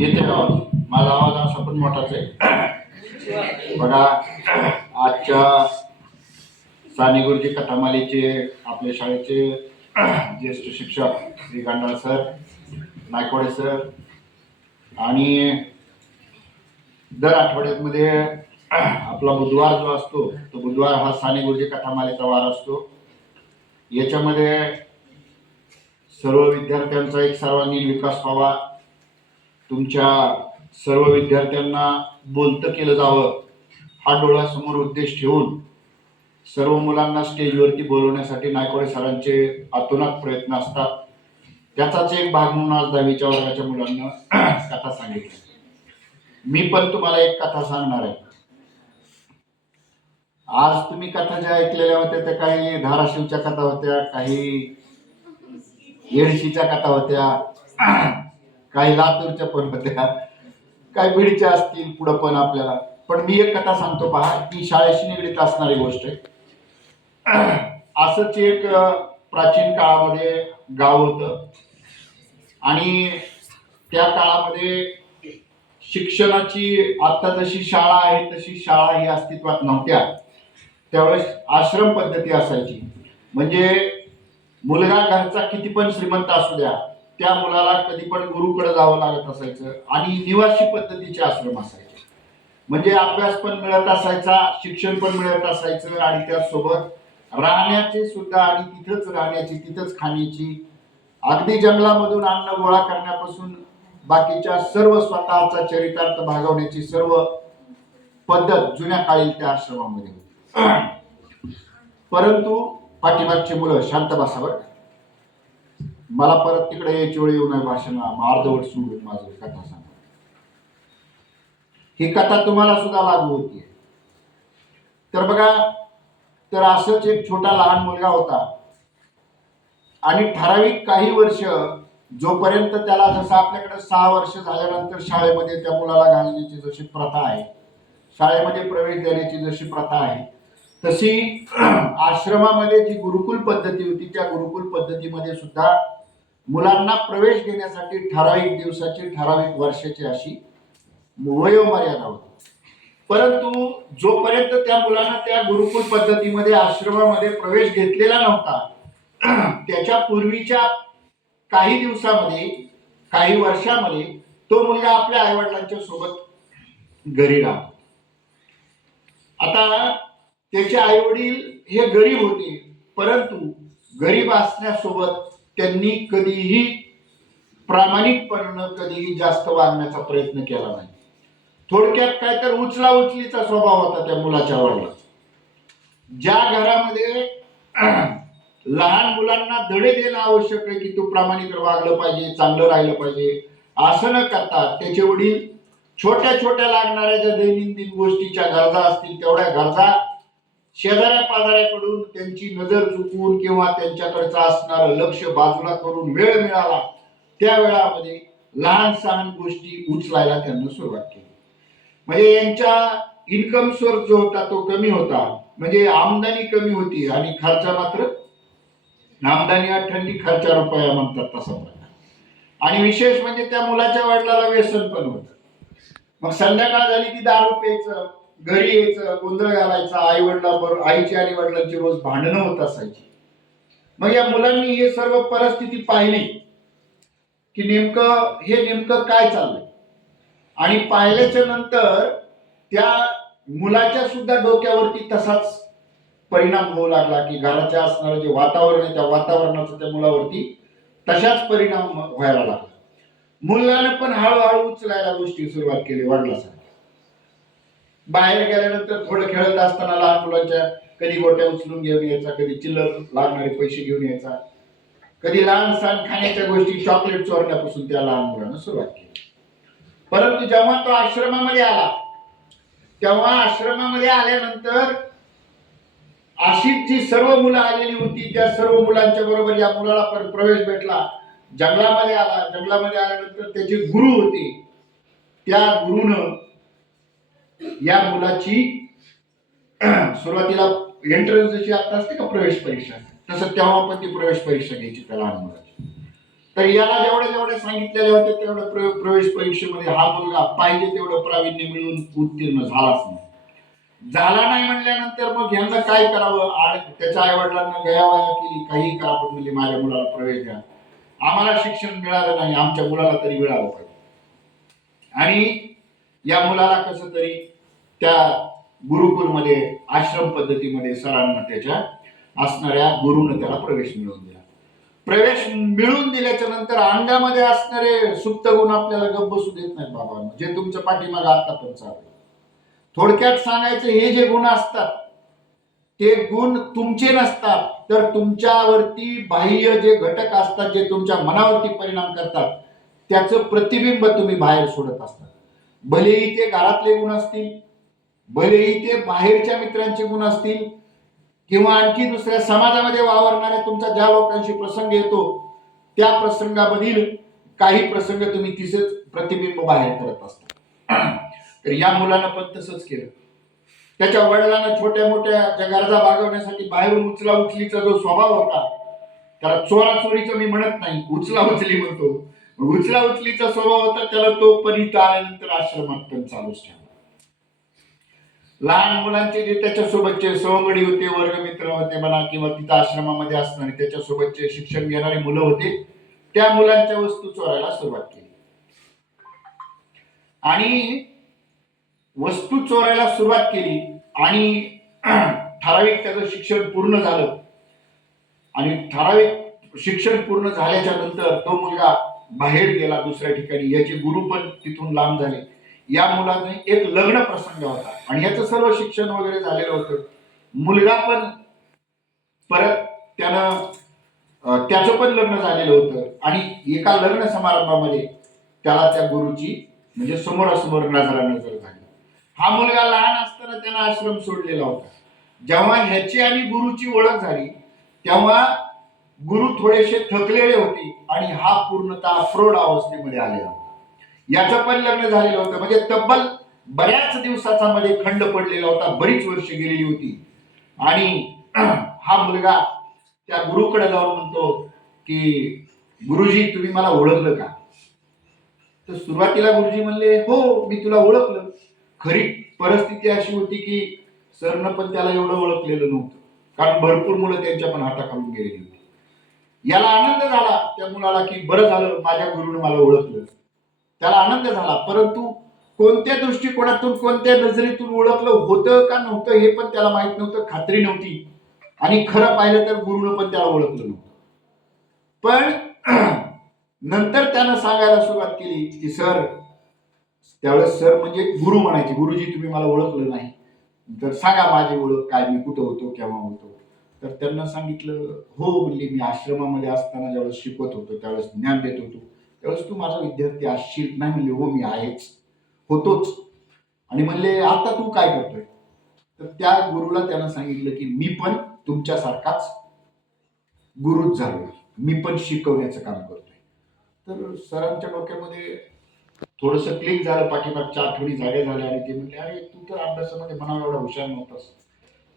येते आवाज, माझा आवाज असा पण मोठाच आहे बघा. आजच्या साने गुरुजी कथामालेचे आपल्या शाळेचे ज्येष्ठ शिक्षक श्री गांडाळ सर, नायकवाडे सर, आणि दर आठवड्यामध्ये आपला बुधवार जो असतो तो बुधवार हा साने गुरुजी कथामालेचा वार असतो. याच्यामध्ये सर्व विद्यार्थ्यांचा एक सर्वांगीण विकास व्हावा, तुमच्या सर्व विद्यार्थ्यांना बोलतं केलं जावं हा डोळ्यासमोर उद्देश ठेवून सर्व मुलांना स्टेजवरती बोलवण्यासाठी नायकवाडे सरांचे अतोनात प्रयत्न असतात. त्याचाच एक भाग म्हणून आज 10वीच्या वर्गाच्या मुलांना कथा सांगितली. मी पण तुम्हाला एक कथा सांगणार आहे. आज तुम्ही कथा ज्या ऐकलेल्या होत्या त्या काही धाराशिवच्या कथा होत्या, काही येडशीच्या कथा होत्या, काही लातूरच्या पण होत्या, काही बीडच्या असतील पुढं पण आपल्याला. पण मी एक कथा सांगतो पहा, ती शाळेशी निगडीत असणारी गोष्ट आहे. असंच एक प्राचीन काळामध्ये गाव होतं आणि त्या काळामध्ये शिक्षणाची आता जशी शाळा आहे तशी शाळा ही अस्तित्वात नव्हत्या. त्यावेळेस आश्रम पद्धती असायची. म्हणजे मुलगा घरचा किती पण श्रीमंत असू द्या, त्या मुलाला कधी पण गुरुकडे जावं लागत असायचं आणि निवासी पद्धतीचे आश्रम असायचे. म्हणजे अभ्यास पण मिळत असायचा, शिक्षण पण मिळत असायचं आणि त्यासोबत राहण्याचे सुद्धा, आणि तिथंच राहण्याची, तिथंच खाण्याची, अगदी जंगलामधून अन्न गोळा करण्यापासून बाकीच्या सर्व स्वतःचा चरितार्थ भागवण्याची सर्व पद्धत जुन्या काळी त्या आश्रमामध्ये होती. परंतु पाठीमागची मुलं शांत बसावर, मला परत तिकडे यायची वेळ येऊ नये भाषण अर्धवट सोडून माझं कथा सांगा. ही कथा तुम्हाला सुद्धा लागू होती. तर बघा, तर असंच एक छोटा लहान मुलगा होता आणि ठराविक काही वर्ष, जोपर्यंत त्याला, जसं आपल्याकडे 6 वर्ष झाल्यानंतर शाळेमध्ये त्या मुलाला घालण्याची जशी प्रथा आहे, शाळेमध्ये प्रवेश देण्याची जशी प्रथा आहे, तशी आश्रमामध्ये जी गुरुकुल पद्धती होती त्या गुरुकुल पद्धतीमध्ये सुद्धा मुलांना प्रवेश देण्यासाठी ठराविक दिवसाची, ठराविक वर्षाची अशी वयोमर्यादा होती. परंतु जोपर्यंत त्या मुलांना त्या गुरुकुल पद्धतीमध्ये आश्रमामध्ये प्रवेश घेतलेला नव्हता, त्याच्या पूर्वीच्या काही दिवसामध्ये, काही वर्षामध्ये तो मुलगा आपल्या आईवडिलांच्या सोबत घरी राहतो. आता त्याचे आईवडील हे गरीब होते, परंतु गरीब असण्यासोबत त्यांनी कधीही प्रामाणिकपणे कधीही जास्त वागण्याचा प्रयत्न केला नाही. थोडक्यात काय तर उचला उचलीचा स्वभाव होता त्या मुलाच्या वडिलांचा. ज्या घरामध्ये लहान मुलांना धडे देणं आवश्यक आहे की तू प्रामाणिक वागलं पाहिजे, चांगलं राहिलं पाहिजे, असं न करता त्याचे वडील छोट्या छोट्या लागणाऱ्या ज्या दैनंदिन गोष्टीच्या गरजा असतील तेवढ्या गरजा शेजाऱ्या पाजाऱ्याकडून त्यांची नजर चुकवून किंवा त्यांच्याकडचं असणारं लक्ष बाजूला करून वेळ मिळाला त्या वेळामध्ये लहान सहान गोष्टी उचलायला त्यांना सुरुवात केली. म्हणजे यांच्या इन्कम सोर्स जो होता तो कमी होता, म्हणजे आमदानी कमी होती आणि खर्च मात्र, आमदानी अठ्ठ्याण्णव खर्चा रुपया म्हणतात तसा प्रकार. आणि विशेष म्हणजे त्या मुलाच्या वडिलाला व्यसन पण होतं. मग संध्याकाळ झाली की दारू प्यायचं, घरी यायचं, गोंधळ घालायचा, आई वडिलांबरोबर, आईची आणि वडिलांची रोज भांडणं होत असायची. मग या मुलांनी हे सर्व परिस्थिती पाहिली की नेमकं काय चाललंय, आणि पाहिल्याच्या नंतर त्या मुलाच्या सुद्धा डोक्यावरती तसाच परिणाम होऊ लागला की घराच्या असणारं जे वातावरण आहे त्या वातावरणाचा त्या मुलावरती तशाच परिणाम व्हायला लागला. मुलाने पण हळूहळू उचलायला गोष्टी सुरुवात केली वडिलांसाठी. बाहेर गेल्यानंतर थोडं खेळत असताना लहान मुलांच्या कधी गोट्या उचलून घेऊन यायचा, कधी चिल्लर लागणारे पैसे घेऊन यायचा, कधी लहान सहान खाण्याच्या गोष्टी, चॉकलेट चोरण्यापासून त्या लहान मुलांना सुरुवात केली. परंतु जेव्हा तो आश्रमामध्ये आला, तेव्हा आश्रमामध्ये आल्यानंतर अशीच जी सर्व मुलं आलेली होती त्या सर्व मुलांच्या बरोबर या मुलाला प्रवेश भेटला. जंगलामध्ये आला, जंगलामध्ये आल्यानंतर त्याचे गुरु होते, त्या गुरुनं या मुलाची सुरुवातीला एंट्रन्स जशी आता असते का प्रवेश परीक्षा, तसं तेव्हा पण ती प्रवेश परीक्षा घ्यायची त्या लहान मुलाची. तर याला जेवढे जेवढे सांगितलेले होते तेवढं प्रवेश परीक्षेमध्ये हा मुलगा पाहिजे तेवढं प्रावीण्य मिळवून उत्तीर्ण झालाच नाही. झाला नाही म्हणल्यानंतर मग यांना काय करावं, त्याच्या आई वडिलांना गयावया केली, काही करा पण म्हणजे माझ्या मुलाला प्रवेश द्या, आम्हाला शिक्षण मिळालं नाही, आमच्या मुलाला तरी मिळालं पाहिजे. आणि या मुलाला कसं तरी त्या गुरुकुलमध्ये आश्रम पद्धतीमध्ये सरांना त्याच्या असणाऱ्या गुरुनं त्याला प्रवेश मिळवून दिला. प्रवेश मिळवून दिल्याच्या नंतर अंगामध्ये असणारे सुप्त गुण आपल्याला गप्प बसू देत नाहीत बाबा, जे तुमच्या पाठीमागे आता पण चालू. थोडक्यात सांगायचं, हे जे गुण असतात ते गुण तुमचे नसतात, तर तुमच्यावरती बाह्य जे घटक असतात जे तुमच्या मनावरती परिणाम करतात त्याचं प्रतिबिंब तुम्ही बाहेर सोडत असतात. भलेही ते घरातले गुण असतील, भलेही ते बाहेरच्या मित्रांचे गुण असतील, किंवा आणखी दुसऱ्या समाजामध्ये वावरणाऱ्या तुमचा ज्या लोकांशी प्रसंग येतो त्या प्रसंगामधील काही प्रसंग तुम्ही तिथेच प्रतिबिंब बाहेर करत असता. तर या मुलानं पण तसंच केलं. त्याच्या वडिलांना छोट्या मोठ्या ज्या गरजा भागवण्यासाठी बाहेरून उचला उचलीचा जो स्वभाव होता, त्याला चोरा चोरीचं मी म्हणत नाही, उचला उचली म्हणतो, उचला उचलीचा स्वभाव होता, त्याला तो परित आल्यानंतर आश्रमात पण चालूच ठेवला. लहान मुलांचे जे त्याच्यासोबतचे सवंगडी होते, वर्गमित्र होते म्हणा, किंवा तिथं आश्रमामध्ये असणारे त्याच्यासोबतचे शिक्षण घेणारे मुलं होते, त्या मुलांच्या वस्तू चोरायला सुरुवात केली. आणि वस्तू चोरायला सुरुवात केली आणि ठराविक त्याचं शिक्षण पूर्ण झालं. आणि ठराविक शिक्षण पूर्ण झाल्याच्या नंतर तो मुलगा बाहेर गेला दुसऱ्या ठिकाणी, याचे गुरु पण तिथून लांब झाले. या मुलाने एक लग्न प्रसंग होता आणि याचं सर्व शिक्षण वगैरे झालेलं होतं. मुलगा पण परत त्याचं पण लग्न झालेलं होतं आणि एका लग्न समारंभामध्ये त्याला त्या गुरुची म्हणजे समोरासमोर नजर झाली. हा मुलगा लहान असताना त्यानं आश्रम सोडलेला होता. जेव्हा ह्याची आणि गुरुची ओळख झाली तेव्हा गुरु थोडेसे थकलेले होते आणि हा पूर्णतः प्रौढ अवस्थेमध्ये आलेला होता. याचं पण लग्न झालेलं होतं, म्हणजे तब्बल बऱ्याच दिवसाचा मध्ये खंड पडलेला होता, बरीच वर्ष गेलेली होती. आणि हा मुलगा त्या गुरुकडे जाऊन म्हणतो की गुरुजी तुम्ही मला ओळखलं का? तर सुरुवातीला गुरुजी म्हणले हो मी तुला ओळखलं. खरी परिस्थिती अशी होती की सरनं पण त्याला एवढं ओळखलेलं नव्हतं, कारण भरपूर मुलं त्यांच्या पण हाताखालून गेलेली होती. याला आनंद झाला त्या मुलाला की बरं झालं माझ्या गुरुनं मला ओळखलं, त्याला आनंद झाला. परंतु कोणत्या दृष्टिकोनातून कोणत्या नजरेतून ओळखलं होतं का नव्हतं हे पण त्याला माहित नव्हतं, खात्री नव्हती. आणि खरं पाहिलं तर गुरुनं पण त्याला ओळखलं नव्हतं. पण नंतर त्यानं सांगायला सुरुवात केली की सर, त्यावेळेस सर म्हणजे गुरु म्हणायचे, गुरुजी तुम्ही मला ओळखलं नाही तर सांगा माझी ओळख काय, मी कुठं होतो केव्हा होतो. तर त्यांना सांगितलं हो म्हणले मी आश्रमामध्ये असताना ज्यावेळेस शिकवत होतो त्यावेळेस ज्ञान देत होतो त्यावेळेस तू माझा विद्यार्थी असशील. नाही म्हणले हो मी आहेच, होतोच. आणि म्हणले आता तू काय करतोय? तर त्या गुरुला त्यानं सांगितलं की मी पण तुमच्यासारखाच गुरुच झालो, मी पण शिकवण्याचं काम करतोय. तर सरांच्या डोक्यामध्ये थोडस क्लिक झालं, पाठीमागच्या आठवणी जागे झाल्या आणि ते म्हणले अरे तू तर अभ्यासामध्ये मनावर एवढा हुशार नव्हतास,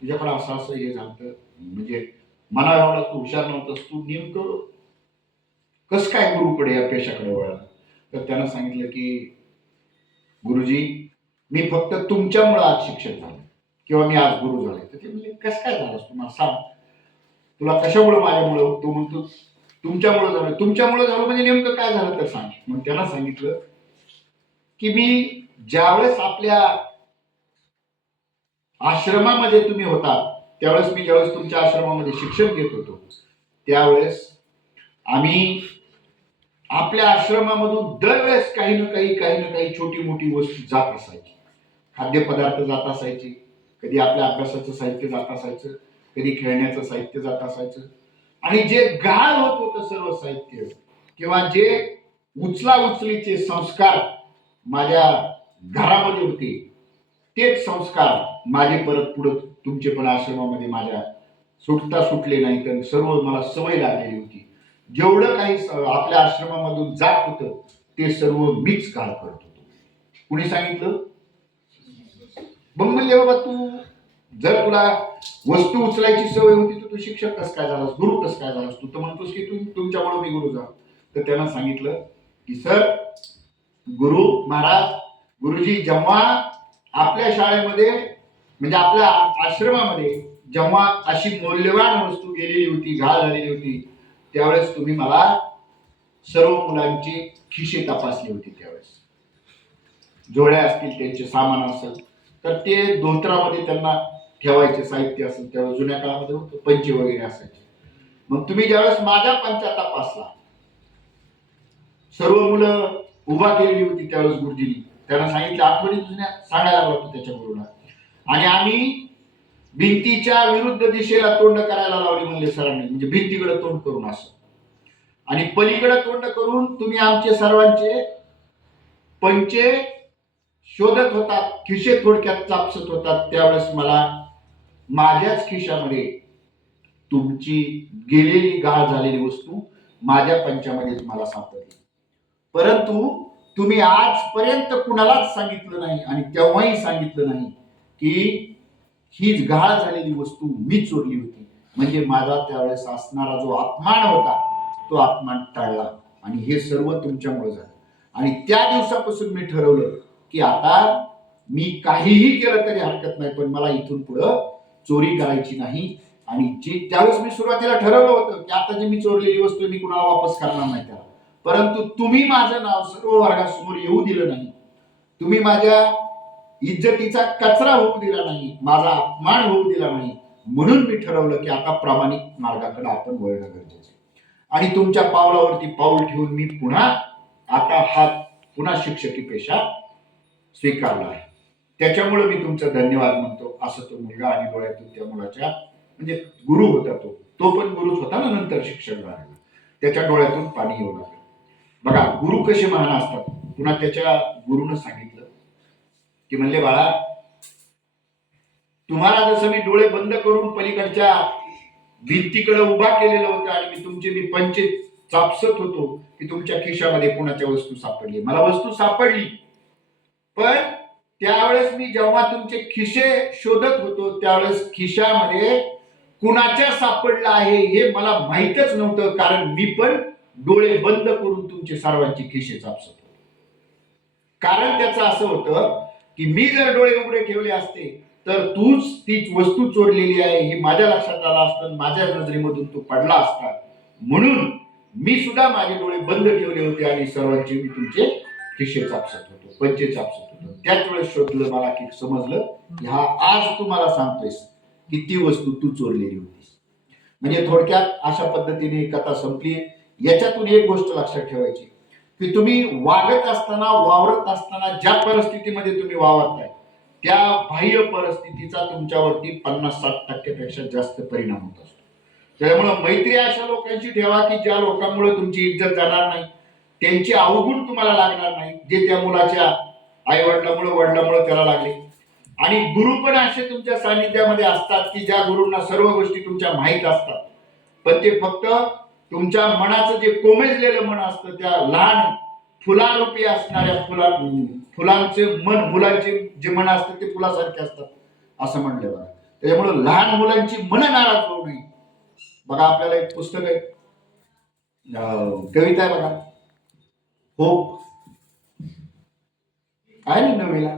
तुझ्याकडे असं असं हे झालं, म्हणजे मनावर एवढा तू हुशार नव्हतास, तू नेमकं कस काय गुरुकडे या पेशाकडे वळला? तर त्यानं सांगितलं की गुरुजी मी फक्त तुमच्यामुळे आज शिक्षक झालो किंवा मी आज गुरु झाले. तर ते म्हणजे कसं काय झालं तुम्हाला सांग, तुला कशामुळे माझ्यामुळे? तो म्हणतो तुमच्यामुळे झालं. तुमच्यामुळे झालं म्हणजे नेमकं काय झालं तर सांग. मग त्याला सांगितलं की मी ज्यावेळेस आपल्या आश्रमामध्ये तुम्ही होता त्यावेळेस मी ज्यावेळेस तुमच्या आश्रमामध्ये शिक्षण घेत होतो त्यावेळेस आम्ही आपल्या आश्रमामधून दरवेळेस काही ना काही छोटी मोठी वस्तू जात असायची. खाद्यपदार्थ जात असायचे, कधी आपल्या अभ्यासाचं साहित्य जात असायचं, कधी खेळण्याचं साहित्य जात असायचं. आणि जे गाळ होत होतं सर्व साहित्य किंवा जे उचला उचलीचे संस्कार माझ्या घरामध्ये होते तेच संस्कार माझे परत पुढे तुमचे पण आश्रमामध्ये माझ्या सुटले नाही, तर सर्व मला सवय लागलेली होती. जेवढं काही आपल्या आश्रमामधून जात होतं ते सर्व मीच काळ करत होतो. कुणी सांगितलं? मग म्हणले बाबा तू जर तुला वस्तू उचलायची सवय होती तर तू शिक्षक कस काय झालास, गुरु कस काय झालास? तू तर म्हणतोस की तू तुमच्यामुळे मी गुरु झालो. तर त्यांना सांगितलं की सर, गुरु महाराज, गुरुजी, जेव्हा आपल्या शाळेमध्ये म्हणजे आपल्या आश्रमामध्ये जेव्हा अशी मौल्यवान वस्तू गेलेली होती, घाण झालेली होती, त्यावेळेस तुम्ही मला सर्व मुलांची खिशे तपासली होती. त्यावेळेस जोड्या असतील, त्यांचे सामान असेल तर ते धोत्रामध्ये त्यांना ठेवायचे साहित्य असेल, त्यावेळेस जुन्या काळामध्ये होतं पंचे वगैरे असायचे. मग तुम्ही ज्यावेळेस माझ्या पंचा तपासला, सर्व मुलं उभा केलेली होती, त्यावेळेस गुरुजींनी त्यांना सांगितलं, आठवणी जुन्या सांगायला लागला होता त्याच्या गुरुला, आणि आम्ही भिंतीच्या विरुद्ध दिशेला तोंड करायला लावली म्हणले सरांनी, म्हणजे भिंतीकडे तोंड करून असं, आणि पलीकडे तोंड करून तुम्ही आमचे सर्वांचे पंचे शोधत होतात, खिशे थोडक्यात चापसत होतात. त्यावेळेस मला माझ्याच खिशामध्ये तुमची गेलेली गाळ झालेली वस्तू माझ्या पंचामध्ये मला सापडली, परंतु तुम्ही आजपर्यंत कुणालाच सांगितलं नाही आणि तेव्हाही सांगितलं नाही की हीच गाळ झालेली वस्तू मी चोरली होती. म्हणजे माझा त्यावेळेस असणारा जो अपमान होता तो अपमान टाळला, आणि हे सर्व तुमच्यामुळे झालं. आणि त्या दिवसापासून मी ठरवलं की आता मी काहीही केलं तरी हरकत नाही, पण मला इथून पुढं चोरी करायची नाही. आणि जी त्यावेळेस मी सुरुवातीला ठरवलं होतं की आता जी मी चोरलेली वस्तू मी कुणाला वापस करणार नाही त्याला, परंतु तुम्ही माझं नाव सर्व वर्गासमोर येऊ दिलं नाही, तुम्ही माझ्या इज्जतीचा कचरा होऊ दिला नाही, माझा अपमान होऊ दिला नाही, म्हणून मी ठरवलं की आता प्रामाणिक मार्गाकडे आपण वळणं गरजेचं आहे. आणि तुमच्या पावलावरती पाऊल ठेवून मी पुन्हा शिक्षकी पेशा स्वीकारला आहे. त्याच्यामुळे मी तुमचं धन्यवाद म्हणतो. असं तो मुलगा, आणि डोळ्यातून त्या मुलाच्या, म्हणजे गुरु होता तो पण गुरुच होता ना, नंतर शिक्षक झाला, त्याच्या डोळ्यातून पाणी येऊ लागलं. बघा गुरु कसे महान असतात. पुन्हा त्याच्या गुरुनं सांगितलं की म्हणले, बाळा, तुम्हाला जसं मी डोळे बंद करून पलीकडच्या भिंतीकडे उभा केलेलं होतं आणि मी पंचे चापसत होतो की तुमच्या खिशामध्ये कोणाच्या वस्तू सापडली, मला वस्तू सापडली, पण त्यावेळेस मी जेव्हा तुमचे खिशे शोधत होतो त्यावेळेस खिशामध्ये कुणाच्या सापडलं आहे हे मला माहीतच नव्हतं, कारण मी पण डोळे बंद करून तुमचे सर्वांची खिशे चापसत होतो. कारण त्याचं असं होतं की मी जर डोळे उघडे ठेवले असते तर तूच ती वस्तू चोरलेली आहे हे माझ्या लक्षात आलं असतं, माझ्या नजरेमधून तू पडला असता, म्हणून मी सुद्धा माझे डोळे बंद ठेवले होते आणि सर्वांचे मी तुमचे खिशे चापसत होतो, पंचे चापसत होतो. त्याच वेळेस शोधलं मला की समजलं की हा आज तू मला सांगतोयस की ती वस्तू तू चोरलेली होतीस. म्हणजे थोडक्यात अशा पद्धतीने कथा संपली. याच्यातून एक गोष्ट लक्षात ठेवायची की तुम्ही वागत असताना, वावरत असताना ज्या परिस्थितीमध्ये तुम्ही वावरताय त्या बाह्य परिस्थितीचा तुमच्यावरती 50-60% पेक्षा जास्त परिणाम होत असतो. त्यामुळे मैत्री अशा लोकांची ठेवा की ज्या लोकांमुळे तुमची इज्जत जाणार नाही, त्यांचे अवगुण तुम्हाला लागणार नाही, जे त्या मुलाच्या आई वडिलांमुळे त्याला लागले. आणि गुरु पण असे तुमच्या सानिध्यामध्ये असतात की ज्या गुरूंना सर्व गोष्टी तुमच्या माहीत असतात, पण ते फक्त तुमच्या मनाचं जे कोमेजलेलं मन असतं, त्या लहान फुलारूपी असणाऱ्या फुलांचे मन, मुलांचे जे मन असतं ते फुलासारखे असतात असं म्हणलं बघा. त्याच्यामुळे लहान मुलांची मन नाराज होऊ नये. बघा आपल्याला एक पुस्तक आहे, कविता आहे बघा, होप आहे ना नवीला,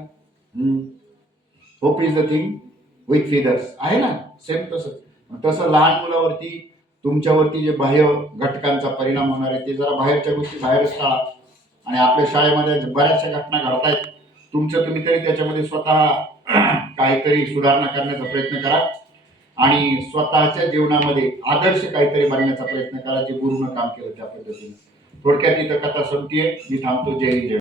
hope is the thing with feathers आहे ना, सेम तसं लहान मुलावरती तुमच्यावरती जे बाह्य घटकांचा परिणाम होणार आहे ते जरा बाहेरच्या गोष्टी बाहेरच टाळा. आणि आपल्या शाळेमध्ये बऱ्याचशा घटना घडतायत, तुम्ही तरी त्याच्यामध्ये स्वतः काहीतरी सुधारणा करण्याचा प्रयत्न करा आणि स्वतःच्या जीवनामध्ये आदर्श काहीतरी बनण्याचा प्रयत्न करा, जे गुरुनं काम केलं त्या पद्धतीने. थोडक्यात इथं कथा संपतीये. मी थांबतो. जय हिंद.